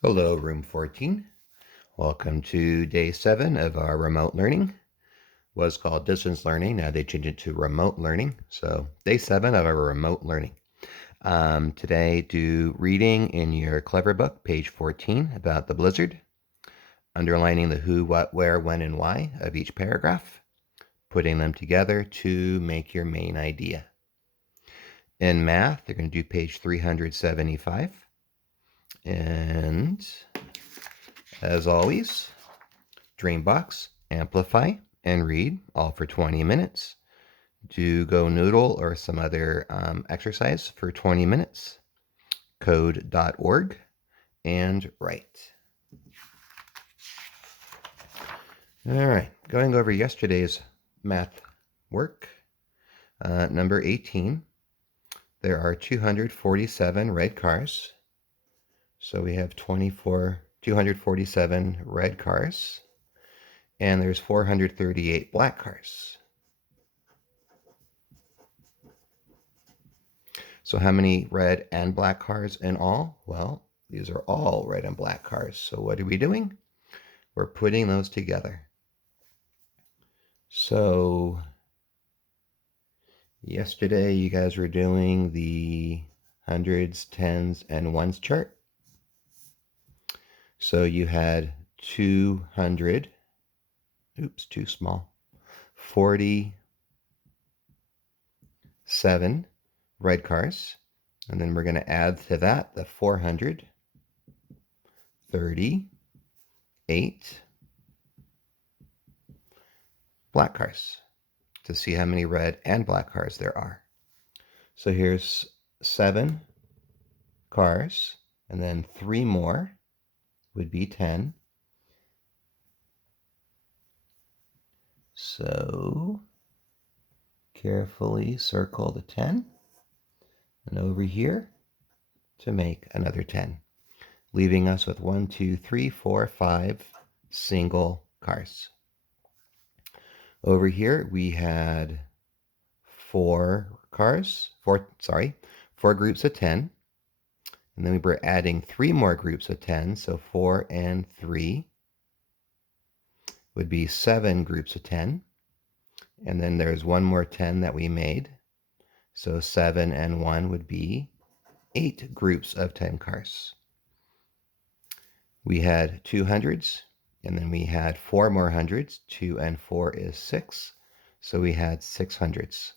Hello, room 14. Welcome to day 7 of our remote learning. Was called distance learning. Now they changed it to remote learning. So day 7 of our remote learning. Today, do reading in your clever book, page 14, about the blizzard, underlining the who, what, where, when, and why of each paragraph, putting them together to make your main idea. In math, they're going to do page 375. And as always, Dreambox, amplify, and read, all for 20 minutes. Do Go Noodle or some other exercise for 20 minutes. Code.org and write. All right, going over yesterday's math work. Number 18, there are 247 red cars. So we have 247 red cars, and there's 438 black cars. So how many red and black cars in all? Well, these are all red and black cars. So what are we doing? We're putting those together. So yesterday you guys were doing the hundreds, tens, and ones chart. So you had 200, oops, too small, 47 red cars. And then we're going to add to that the 438 black cars to see how many red and black cars there are. So here's 7 cars, and then 3 more would be 10. So carefully circle the 10, and over here to make another 10, leaving us with 1, 2, 3, 4, 5 single cars. Over here we had 4 groups of 10, and then we were adding 3 more groups of 10, so 4 and 3 would be 7 groups of 10, and then there's one more 10 that we made, so 7 and 1 would be 8 groups of 10 cars. We had 2 hundreds, and then we had 4 more hundreds. 2 and 4 is 6, so we had 6 hundreds,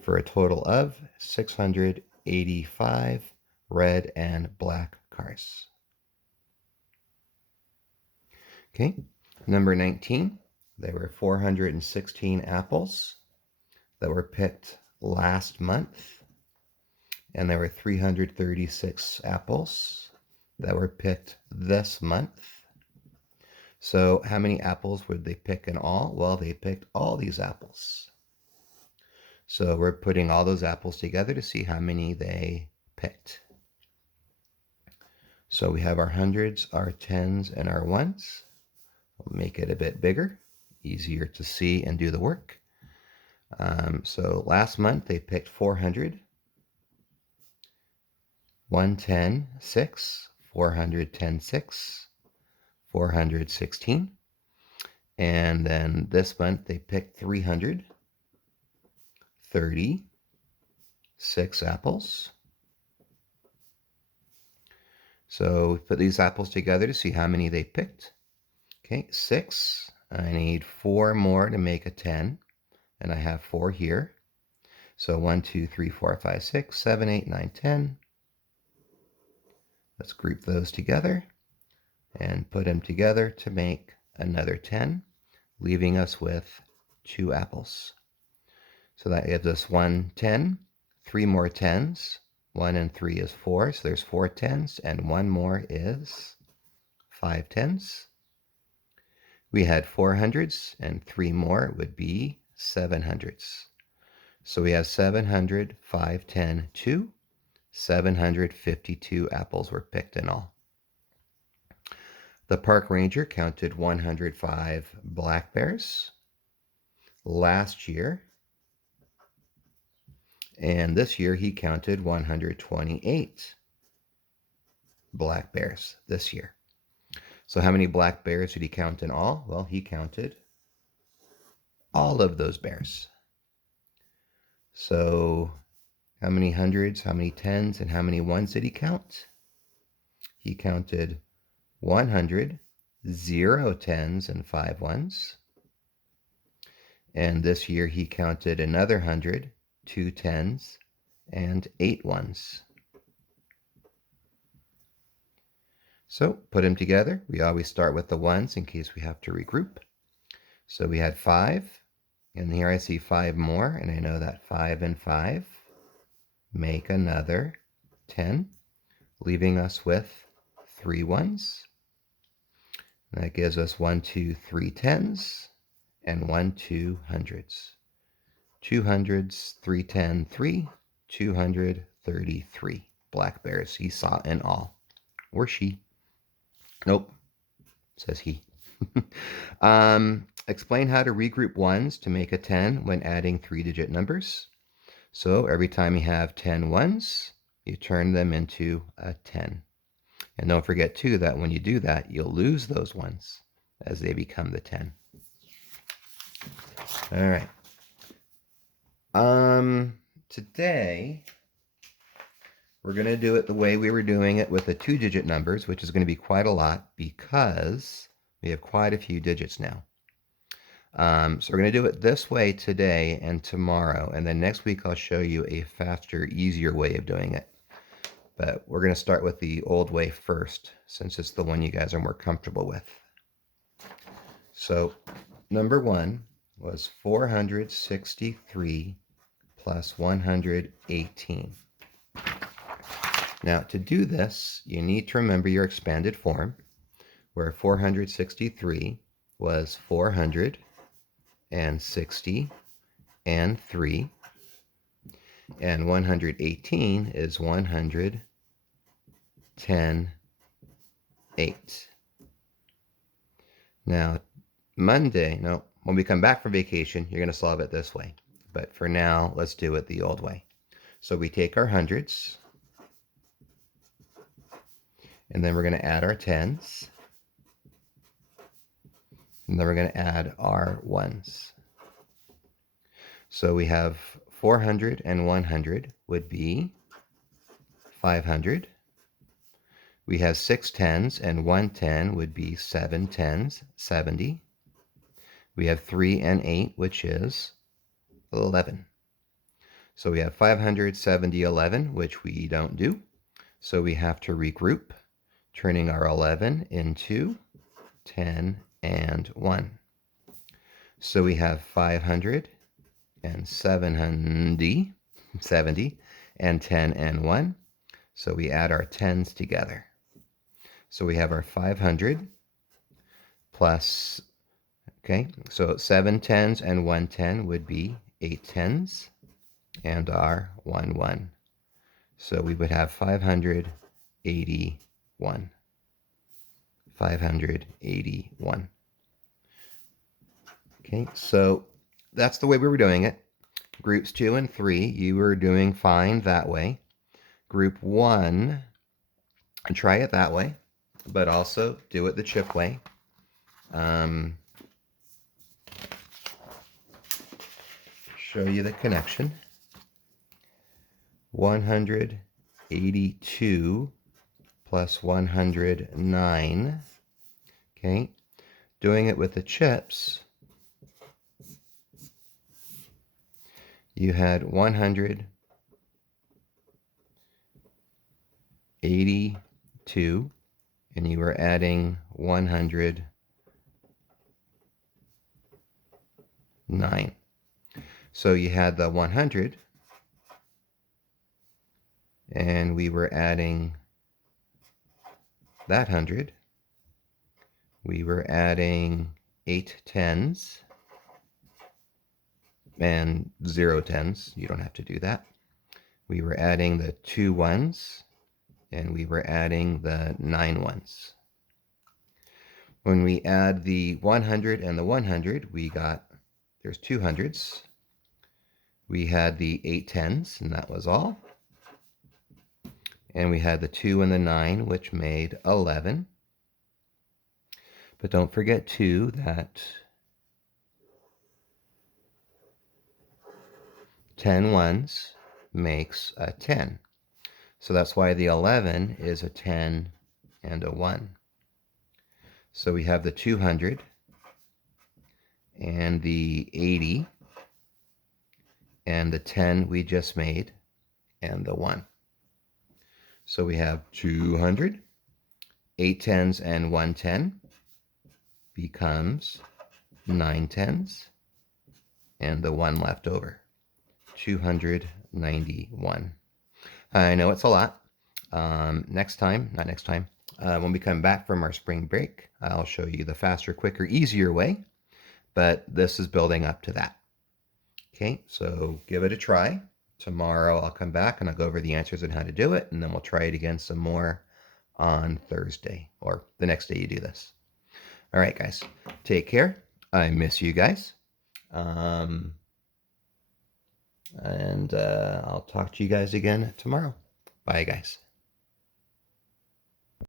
for a total of 685 red and black cars. Okay, number 19, there were 416 apples that were picked last month, and there were 336 apples that were picked this month. So how many apples would they pick in all? Well, they picked all these apples. So we're putting all those apples together to see how many they picked. So we have our hundreds, our tens, and our ones. We'll make it a bit bigger, easier to see and do the work. So last month they picked 400, 110, 6, 410, 6, 416. And then this month they picked 336 apples. So we put these apples together to see how many they picked. Okay, 6. I need 4 more to make a 10, and I have 4 here. So 1, 2, 3, 4, 5, 6, 7, 8, 9, 10. Let's group those together and put them together to make another 10, leaving us with 2 apples. So that gives us 1 10, 3 more 10s. 1 and 3 is 4, so there's 4 10s, and 1 more is 5 10s. We had 4 hundreds, and 3 more would be 7 hundreds. So we have 700, 5, 10, 2. 752 apples were picked in all. The park ranger counted 105 black bears last year, and this year he counted 128 black bears this year. So how many black bears did he count in all? Well, he counted all of those bears. So how many hundreds, how many tens, and how many ones did he count? He counted 100, 0 tens, and 5 ones. And this year he counted another 100, 2 tens, and 8 ones. So put them together. We always start with the ones in case we have to regroup. So we had 5, and here I see 5 more, and I know that 5 and 5 make another 10, leaving us with 3 ones. That gives us 1, 2, 3 tens, and 1, 2 hundreds. 2 hundreds, 3 10, 3, 233 black bears he saw in all. Or she. Nope, says he. Explain how to regroup ones to make a 10 when adding 3-digit numbers. So every time you have 10 ones, you turn them into a 10. And don't forget, too, that when you do that, you'll lose those ones as they become the 10. All right. Today, we're going to do it the way we were doing it with the 2-digit numbers, which is going to be quite a lot because we have quite a few digits now. So we're going to do it this way today and tomorrow, and then next week I'll show you a faster, easier way of doing it. But we're going to start with the old way first, since it's the one you guys are more comfortable with. So number 1 was 463 plus 118. Now, to do this, you need to remember your expanded form, where 463 was 400 and 60 and 3, and 118 is 110, 8. Now, when we come back from vacation, you're going to solve it this way. But for now, let's do it the old way. So we take our hundreds, and then we're going to add our tens, and then we're going to add our ones. So we have 400 and 100 would be 500. We have 6 tens, and 1 10 would be 7 tens, 70. We have 3 and 8, which is 11. So we have 570, 11, which we don't do. So we have to regroup, turning our 11 into 10 and 1. So we have 500 and 770, 70, and 10 and 1. So we add our tens together. So we have our 500 plus, okay, so 7 tens and 1 10 would be 8 tens and our 1 1. So we would have 581. 581. Okay, so that's the way we were doing it. Groups 2 and 3, you were doing fine that way. Group 1, and try it that way, but also do it the chip way. Show you the connection. 182 plus 109. Okay, doing it with the chips, you had 182, and you were adding 109. So you had the 100, and we were adding that 100. We were adding 8 tens and 0 tens. You don't have to do that. We were adding the 2 ones, and we were adding the 9 ones. When we add the 100 and the 100, there's 2 hundreds. We had the 8 tens, and that was all. And we had the 2 and the 9, which made 11. But don't forget, too, that 10 ones makes a 10. So that's why the 11 is a 10 and a 1. So we have the 200 and the 80 and the 10 we just made and the 1. So we have 200, 8 tens and 1 10 becomes 9 tens and the 1 left over. 291. I know it's a lot. Next time, not next time, when we come back from our spring break, I'll show you the faster, quicker, easier way, but this is building up to that. Okay, so give it a try. Tomorrow I'll come back and I'll go over the answers and how to do it, and then we'll try it again some more on Thursday or the next day you do this. All right, guys, take care. I miss you guys. And I'll talk to you guys again tomorrow. Bye, guys.